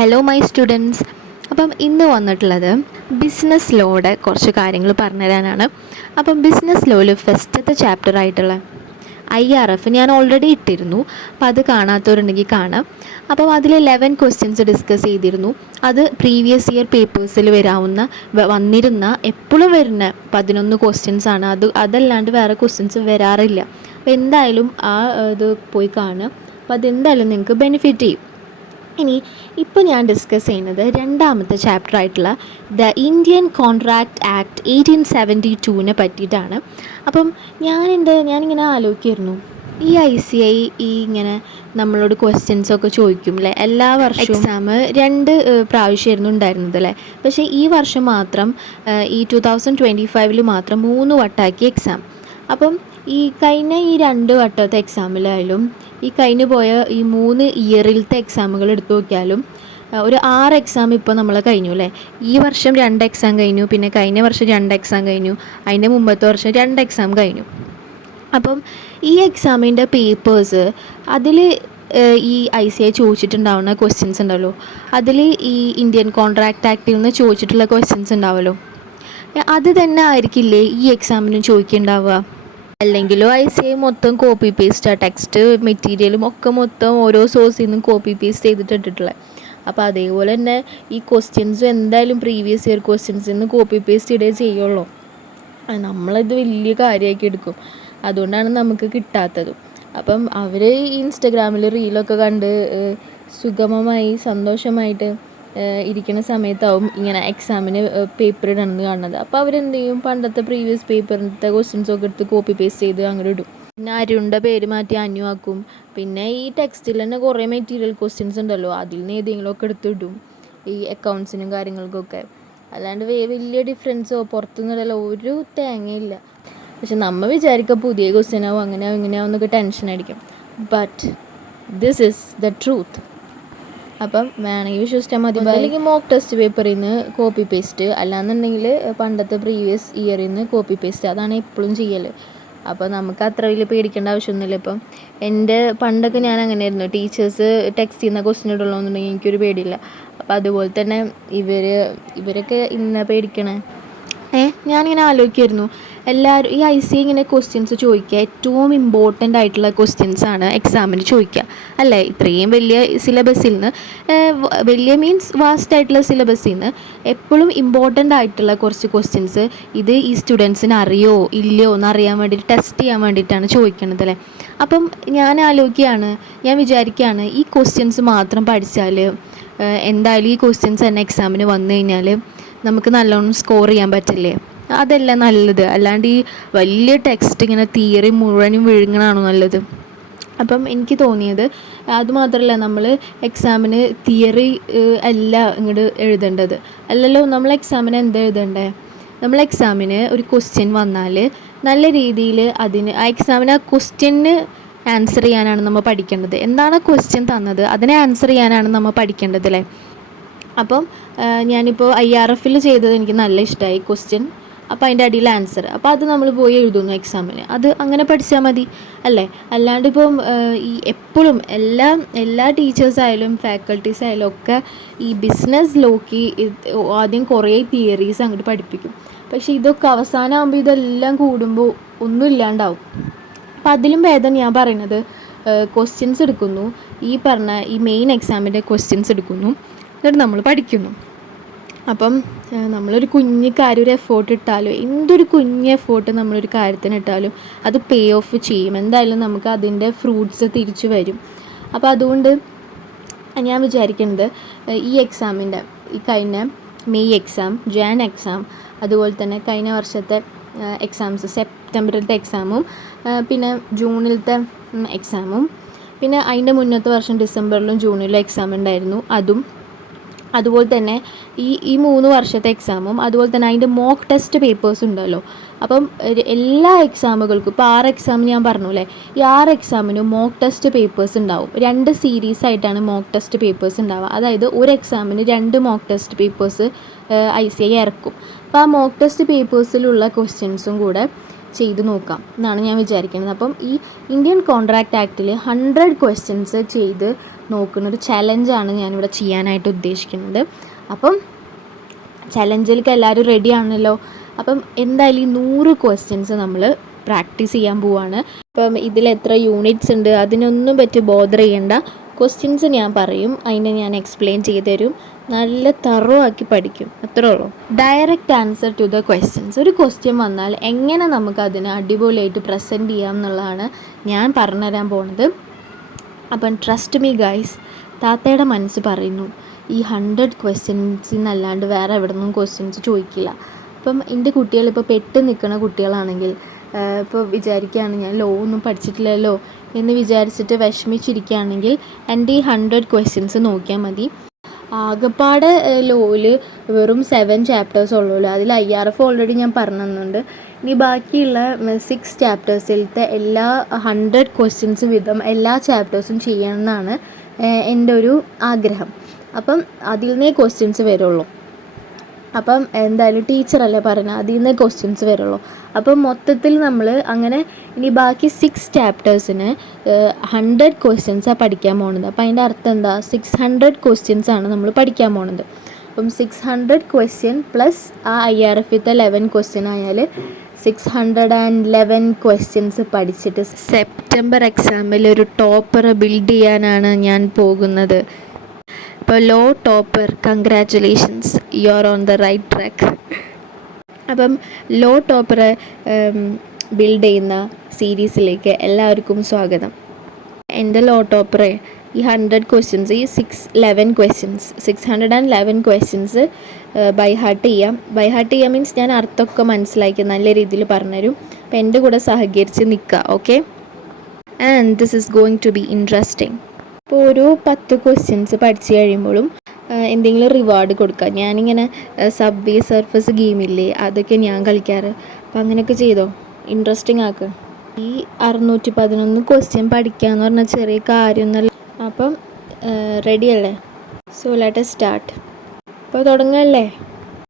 Hello my students. അപ്പം ഇന്ന് വന്നിട്ടുള്ളത് ബിസിനസ് ലോയുടെ കുറച്ച് കാര്യങ്ങൾ പറഞ്ഞു തരാനാണ്. അപ്പം ബിസിനസ് ലോയിൽ ഫസ്റ്റത്തെ ചാപ്റ്റർ ആയിട്ടുള്ള IRF ഞാൻ ഓൾറെഡി ഇട്ടിരുന്നു. അപ്പം അത് കാണാത്തവരുണ്ടെങ്കിൽ കാണാം. അപ്പം അതിൽ 11 ക്വസ്റ്റ്യൻസ് ഡിസ്കസ് ചെയ്തിരുന്നു. അത് പ്രീവിയസ് ഇയർ പേപ്പേഴ്സിൽ വന്നിരുന്ന എപ്പോഴും വരുന്ന 11 ക്വസ്റ്റ്യൻസ് ആണ്. അതല്ലാണ്ട് വേറെ ക്വസ്റ്റ്യൻസ് വരാറില്ല. അപ്പോൾ എന്തായാലും ഇത് പോയി കാണുക. അപ്പോൾ അതെന്തായാലും നിങ്ങൾക്ക് ബെനിഫിറ്റ് ചെയ്യും. ഇനി ഇപ്പോൾ ഞാൻ ഡിസ്കസ് ചെയ്യുന്നത് രണ്ടാമത്തെ ചാപ്റ്റർ ആയിട്ടുള്ള ദ ഇന്ത്യൻ കോൺട്രാക്റ്റ് ആക്ട് 1872 പറ്റിയിട്ടാണ്. അപ്പം ഞാനിങ്ങനെ ആലോചിക്കായിരുന്നു, ഈ ICI ഇങ്ങനെ നമ്മളോട് ക്വസ്റ്റ്യൻസൊക്കെ ചോദിക്കും അല്ലേ, എല്ലാ വർഷവും എക്സാം 2 പ്രാവശ്യമായിരുന്നു ഉണ്ടായിരുന്നത് അല്ലേ. പക്ഷേ ഈ വർഷം മാത്രം ഈ 2025 മാത്രം 3 വട്ടമാക്കി എക്സാം. അപ്പം കഴിഞ്ഞ 2 വട്ടത്തെ എക്സാമിലായാലും കഴിഞ്ഞു പോയ 3 ഇയറിലത്തെ എക്സാമുകൾ എടുത്തു നോക്കിയാലും ഒരു 6 എക്സാം ഇപ്പോൾ നമ്മൾ കഴിഞ്ഞു അല്ലേ. ഈ വർഷം 2 എക്സാം കഴിഞ്ഞു, പിന്നെ കഴിഞ്ഞ വർഷം 2 എക്സാം കഴിഞ്ഞു, അതിൻ്റെ മുമ്പത്തെ വർഷം 2 എക്സാം കഴിഞ്ഞു. അപ്പം ഈ എക്സാമിൻ്റെ പേപ്പേഴ്സ് അതിൽ ഈ ICI ചോദിച്ചിട്ടുണ്ടാവുന്ന ക്വസ്റ്റ്യൻസ് ഉണ്ടല്ലോ, അതിൽ ഈ ഇന്ത്യൻ കോൺട്രാക്റ്റ് ആക്ടിൽ നിന്ന് ചോദിച്ചിട്ടുള്ള ക്വസ്റ്റ്യൻസ് ഉണ്ടാവുമല്ലോ, അത് തന്നെ ആയിരിക്കില്ലേ ഈ എക്സാമിനും ചോദിക്കുന്നുണ്ടാവുക. അല്ലെങ്കിലോ ICI മൊത്തം കോപ്പി പേസ്റ്റാണ്, ടെക്സ്റ്റ് മെറ്റീരിയലും ഒക്കെ മൊത്തം ഓരോ സോഴ്സിൽ നിന്നും കോപ്പി പേസ്റ്റ് ചെയ്തിട്ടിട്ടുള്ളത്. അപ്പോൾ അതേപോലെ തന്നെ ഈ ക്വസ്റ്റ്യൻസും എന്തായാലും പ്രീവിയസ് ഇയർ ക്വസ്റ്റ്യൻസിൽ നിന്ന് കോപ്പി പേസ്റ്റ് ഇടേ ചെയ്യുള്ളൂ. നമ്മളത് വലിയ കാര്യമാക്കി എടുക്കും. അതുകൊണ്ടാണ് നമുക്ക് കിട്ടാത്തതും. അപ്പം അവർ ഇൻസ്റ്റഗ്രാമിൽ റീലൊക്കെ കണ്ട് സുഗമമായി സന്തോഷമായിട്ട് ഇരിക്കുന്ന സമയത്താവും ഇങ്ങനെ എക്സാമിന് പേപ്പർ ഇടണമെന്ന് കാണുന്നത്. അപ്പോൾ അവരെന്ത് ചെയ്യും, പണ്ടത്തെ പ്രീവിയസ് പേപ്പറിൻ്റെ ക്വസ്റ്റ്യൻസൊക്കെ എടുത്ത് കോപ്പി പേസ്റ്റ് ചെയ്ത് അങ്ങനെ ഇടും. പിന്നെ അരുണിൻ്റെ പേര് മാറ്റി അനു ആക്കും. പിന്നെ ഈ ടെക്സ്റ്റിൽ തന്നെ കുറേ മെറ്റീരിയൽ ക്വസ്റ്റ്യൻസ് ഉണ്ടല്ലോ, അതിൽ നിന്ന് ഏതെങ്കിലുമൊക്കെ എടുത്തിടും ഈ അക്കൗണ്ട്സിനും കാര്യങ്ങൾക്കൊക്കെ. അല്ലാണ്ട് വലിയ ഡിഫറൻസോ പുറത്തുനിന്നുള്ള ഒരു തേങ്ങയില്ല. പക്ഷെ നമ്മൾ വിചാരിക്കുക പുതിയ ക്വസ്റ്റ്യനാവും, അങ്ങനെയാവും ഇങ്ങനെയാവും എന്നൊക്കെ ടെൻഷൻ അടിക്കും. But this is the truth. അപ്പം വേണമെങ്കിൽ വിശ്വസിച്ചാൽ മതി. അല്ലെങ്കിൽ മോക്ക് ടെസ്റ്റ് പേപ്പറിൽ നിന്ന് കോപ്പി പേസ്റ്റ്, അല്ലാന്നുണ്ടെങ്കിൽ പണ്ടത്തെ പ്രീവിയസ് ഇയറിൽ നിന്ന് കോപ്പി പേസ്റ്റ്, അതാണ് എപ്പോഴും ചെയ്യൽ. അപ്പോൾ നമുക്ക് അത്ര വലിയ പേടിക്കേണ്ട ആവശ്യമൊന്നുമില്ല. ഇപ്പം എൻ്റെ പണ്ടൊക്കെ ഞാൻ അങ്ങനെയായിരുന്നു, ടീച്ചേഴ്സ് ടെക്സ്റ്റ് ചെയ്യുന്ന ക്വസ്റ്റ്യൻ ഇടുള്ളൂന്നുണ്ടെങ്കിൽ എനിക്കൊരു പേടിയില്ല. അപ്പോൾ അതുപോലെ തന്നെ ഇവരൊക്കെ ഇന്ന പേടിക്കണേ. ഞാനിങ്ങനെ ആലോചിക്കുമായിരുന്നു, എല്ലാവരും ഈ ICI ഇങ്ങനെ ക്വസ്റ്റ്യൻസ് ചോദിക്കുക, ഏറ്റവും ഇമ്പോർട്ടൻ്റ് ആയിട്ടുള്ള ക്വസ്റ്റ്യൻസാണ് എക്സാമിന് ചോദിക്കുക അല്ലേ. ഇത്രയും വലിയ സിലബസിൽ നിന്ന്, വലിയ മീൻസ് വാസ്റ്റ് ആയിട്ടുള്ള സിലബസിൽ നിന്ന് എപ്പോഴും ഇമ്പോർട്ടൻ്റ് ആയിട്ടുള്ള കുറച്ച് ക്വസ്റ്റ്യൻസ് ഇത് ഈ സ്റ്റുഡൻസിന് അറിയോ ഇല്ലയോ എന്നറിയാൻ വേണ്ടിയിട്ട് ടെസ്റ്റ് ചെയ്യാൻ വേണ്ടിയിട്ടാണ് ചോദിക്കണത് അല്ലേ. അപ്പം ഞാൻ വിചാരിക്കുകയാണ് ഈ ക്വസ്റ്റ്യൻസ് മാത്രം പഠിച്ചാൽ എന്തായാലും ഈ ക്വസ്റ്റ്യൻസ് തന്നെ എക്സാമിന് വന്നു കഴിഞ്ഞാൽ നമുക്ക് നല്ലോണം സ്കോർ ചെയ്യാൻ പറ്റില്ലേ. അതല്ല നല്ലത്, അല്ലാണ്ട് ഈ വലിയ ടെക്സ്റ്റ് ഇങ്ങനെ തിയറി മുഴുവനും വിഴുങ്ങണതാണോ നല്ലത്. അപ്പം എനിക്ക് തോന്നിയത്, അതുമാത്രമല്ല നമ്മൾ എക്സാമിന് തിയറി അല്ല ഇങ്ങോട്ട് എഴുതേണ്ടത് അല്ലല്ലോ. നമ്മൾ എക്സാമിന് എന്താ എഴുതണ്ടേ, നമ്മൾ എക്സാമിന് ഒരു ക്വസ്റ്റ്യൻ വന്നാൽ നല്ല രീതിയിൽ ആ ക്വസ്റ്റ്യന് ആൻസർ ചെയ്യാനാണ് നമ്മൾ പഠിക്കേണ്ടത്. എന്താണ് ക്വസ്റ്റ്യൻ തന്നത് അതിനെ ആൻസർ ചെയ്യാനാണ് നമ്മൾ പഠിക്കേണ്ടത് അല്ലേ. അപ്പം ഞാനിപ്പോൾ IRFൽ ചെയ്തത് എനിക്ക് നല്ല ഇഷ്ടമായി ക്വസ്റ്റ്യൻ. അപ്പോൾ അതിൻ്റെ അടിയിൽ ആൻസർ, അപ്പോൾ അത് നമ്മൾ പോയി എഴുതുന്നു എക്സാമിന്. അത് അങ്ങനെ പഠിച്ചാൽ മതി അല്ലേ. അല്ലാണ്ട് ഇപ്പം ഈ എപ്പോഴും എല്ലാ ടീച്ചേഴ്സായാലും ഫാക്കൽറ്റീസ് ആയാലും ഒക്കെ ഈ ബിസിനസ് ലോക്ക് ആദ്യം കുറേ തിയറീസ് അങ്ങോട്ട് പഠിപ്പിക്കും. പക്ഷേ ഇതൊക്കെ അവസാനമാകുമ്പോൾ ഇതെല്ലാം കൂടുമ്പോൾ ഒന്നും ഇല്ലാണ്ടാവും. അപ്പോൾ അതിലും ഭേദം ഞാൻ പറയുന്നത് ക്വസ്റ്റ്യൻസ് എടുക്കുന്നു, ഈ മെയിൻ എക്സാമിൻ്റെ ക്വസ്റ്റ്യൻസ് എടുക്കുന്നു, എന്നിട്ട് നമ്മൾ പഠിക്കുന്നു. അപ്പം നമ്മളൊരു കുഞ്ഞു കാര്യം ഒരു എഫേർട്ട് ഇട്ടാലും, എന്തൊരു കുഞ്ഞ് എഫേർട്ട് നമ്മളൊരു കാര്യത്തിന് ഇട്ടാലും അത് പേ ഓഫ് ചെയ്യും. എന്തായാലും നമുക്ക് അതിൻ്റെ ഫ്രൂട്ട്സ് തിരിച്ചു വരും. അപ്പോൾ അതുകൊണ്ട് ഞാൻ വിചാരിക്കുന്നത് ഈ എക്സാമിൻ്റെ കഴിഞ്ഞ മെയ് എക്സാം, ജാൻ എക്സാം, അതുപോലെ തന്നെ കഴിഞ്ഞ വർഷത്തെ എക്സാംസ് സെപ്റ്റംബറിലത്തെ എക്സാമും പിന്നെ ജൂണിലത്തെ എക്സാമും, പിന്നെ അതിൻ്റെ മുന്നത്തെ വർഷം ഡിസംബറിലും ജൂണിലും എക്സാം ഉണ്ടായിരുന്നു, അതുപോലെ തന്നെ ഈ 3 വർഷത്തെ എക്സാമും, അതുപോലെ തന്നെ അതിൻ്റെ മോക്ക് ടെസ്റ്റ് പേപ്പേഴ്സ് ഉണ്ടല്ലോ. അപ്പം എല്ലാ എക്സാമുകൾക്കും ഇപ്പോൾ 6 എക്സാം ഞാൻ പറഞ്ഞു അല്ലേ, ഈ 6 എക്സാമിനും മോക്ക് ടെസ്റ്റ് പേപ്പേഴ്സ് ഉണ്ടാവും. 2 സീരീസ് ആയിട്ടാണ് മോക്ക് ടെസ്റ്റ് പേപ്പേഴ്സ് ഉണ്ടാവുക. അതായത് ഒരു എക്സാമിന് 2 മോക്ക് ടെസ്റ്റ് പേപ്പേഴ്സ് ICI ഇറക്കും. അപ്പോൾ ആ മോക്ക് ടെസ്റ്റ് പേപ്പേഴ്സിലുള്ള ക്വസ്റ്റ്യൻസും കൂടെ ചെയ്ത് നോക്കാം എന്നാണ് ഞാൻ വിചാരിക്കുന്നത്. അപ്പം ഈ ഇന്ത്യൻ കോൺട്രാക്റ്റ് ആക്റ്റിൽ 100 ക്വസ്റ്റ്യൻസ് ചെയ്ത് നോക്കുന്നൊരു ചലഞ്ചാണ് ഞാനിവിടെ ചെയ്യാനായിട്ട് ഉദ്ദേശിക്കുന്നത്. അപ്പം ചലഞ്ചിലേക്ക് എല്ലാവരും റെഡി ആണല്ലോ. അപ്പം എന്തായാലും ഈ 100 ക്വസ്റ്റ്യൻസ് നമ്മൾ പ്രാക്ടീസ് ചെയ്യാൻ പോവാണ്. അപ്പം ഇതിൽ എത്ര യൂണിറ്റ്സ് ഉണ്ട് അതിനൊന്നും പറ്റി ബോദർ ചെയ്യേണ്ട. ക്വസ്റ്റ്യൻസ് ഞാൻ പറയും, അതിനെ ഞാൻ എക്സ്പ്ലെയിൻ ചെയ്ത് തരും, നല്ല തറോ ആക്കി പഠിക്കും, അത്രേ ഉള്ളൂ. Direct answer to the questions. ഒരു ക്വസ്റ്റ്യൻ വന്നാൽ എങ്ങനെ നമുക്ക് അതിനെ അടിപൊളിയായിട്ട് പ്രസൻറ്റ് ചെയ്യാം എന്നുള്ളതാണ് ഞാൻ പറഞ്ഞുതരാൻ പോകുന്നത്. അപ്പം ട്രസ്റ്റ് മീ ഗൈസ്, താത്തയുടെ മനസ്സ് പറയുന്നു ഈ 100 ക്വസ്റ്റ്യൻസിൽ നിന്നല്ലാണ്ട് വേറെ എവിടെ നിന്നും ക്വസ്റ്റ്യൻസ് ചോദിക്കില്ല. അപ്പം എൻ്റെ കുട്ടികൾ ഇപ്പോൾ പെട്ട് നിൽക്കുന്ന കുട്ടികളാണെങ്കിൽ ഇപ്പോൾ വിചാരിക്കുകയാണ് ഞാൻ ലോ ഒന്നും പഠിച്ചിട്ടില്ലല്ലോ എന്ന് വിചാരിച്ചിട്ട് വിഷമിച്ചിരിക്കുകയാണെങ്കിൽ എൻ്റെ ഈ 100 ക്വസ്റ്റ്യൻസ് നോക്കിയാൽ മതി. ആകെപ്പാടെ ലോയിൽ വെറും 7 ചാപ്റ്റേഴ്സ് ഉള്ളൂ. അതിൽ IRF ഓൾറെഡി ഞാൻ പറഞ്ഞു തന്നുണ്ട്. ഇനി ബാക്കിയുള്ള 6 ചാപ്റ്റേഴ്സിലത്തെ എല്ലാ 100 ക്വസ്റ്റ്യൻസ് വീതം എല്ലാ ചാപ്റ്റേഴ്സും ചെയ്യണമെന്നാണ് എൻ്റെ ഒരു ആഗ്രഹം. അപ്പം അതിൽ നിന്നേ ക്വസ്റ്റ്യൻസ് വരുള്ളൂ. അപ്പം എന്തായാലും ടീച്ചറല്ലേ പറഞ്ഞത്, അതിൽ നിന്ന് ക്വസ്റ്റ്യൻസ് വരുള്ളൂ. അപ്പം മൊത്തത്തിൽ നമ്മൾ അങ്ങനെ ഇനി ബാക്കി 6 ചാപ്റ്റേഴ്സിന് 100 ക്വസ്റ്റ്യൻസാണ് പഠിക്കാൻ പോകുന്നത്. അപ്പം അതിൻ്റെ അർത്ഥം എന്താ, 600 ക്വസ്റ്റ്യൻസാണ് നമ്മൾ പഠിക്കാൻ പോകുന്നത്. അപ്പം 600 ക്വസ്റ്റ്യൻ പ്ലസ് ആ IRFത്തെ 11 ക്വസ്റ്റ്യൻ ആയാൽ 611 ക്വസ്റ്റ്യൻസ് പഠിച്ചിട്ട് സെപ്റ്റംബർ എക്സാമിൽ ഒരു ടോപ്പർ ബിൽഡ് ചെയ്യാനാണ് ഞാൻ പോകുന്നത്. അപ്പോൾ law topper, congratulations, you are on the right track. അപ്പം ലോ ടോപ്പറെ ബിൽഡ് ചെയ്യുന്ന സീരീസിലേക്ക് എല്ലാവർക്കും സ്വാഗതം. എൻ്റെ ലോ ടോപ്പറെ ഈ 100 ക്വസ്റ്റ്യൻസ്, ഈ 611 ക്വസ്റ്റ്യൻസ് ബൈ ഹാർട്ട് ചെയ്യാം. ബൈ ഹാർട്ട് ചെയ്യാം മീൻസ് ഞാൻ അർത്ഥമൊക്കെ മനസ്സിലാക്കി നല്ല രീതിയിൽ പറഞ്ഞുതരും. അപ്പം എൻ്റെ കൂടെ സഹകരിച്ച് നിൽക്കുക, okay? And this is going to be interesting. ഇപ്പോൾ ഓരോ 10 ക്വസ്റ്റ്യൻസ് പഠിച്ചു കഴിയുമ്പോഴും എന്തെങ്കിലും റിവാർഡ് കൊടുക്കുക. ഞാനിങ്ങനെ സബ്വേ സർഫസ് ഗെയിമില്ലേ, അതൊക്കെ ഞാൻ കളിക്കാറ്. അപ്പം അങ്ങനെയൊക്കെ ചെയ്തോ, ഇൻട്രസ്റ്റിംഗ് ആക്കുക. ഈ 611 ക്വസ്റ്റ്യൻ പഠിക്കുക എന്ന് പറഞ്ഞാൽ ചെറിയ കാര്യമൊന്നുമല്ല. അപ്പം റെഡിയല്ലേ? So let us start. അപ്പോൾ തുടങ്ങല്ലേ?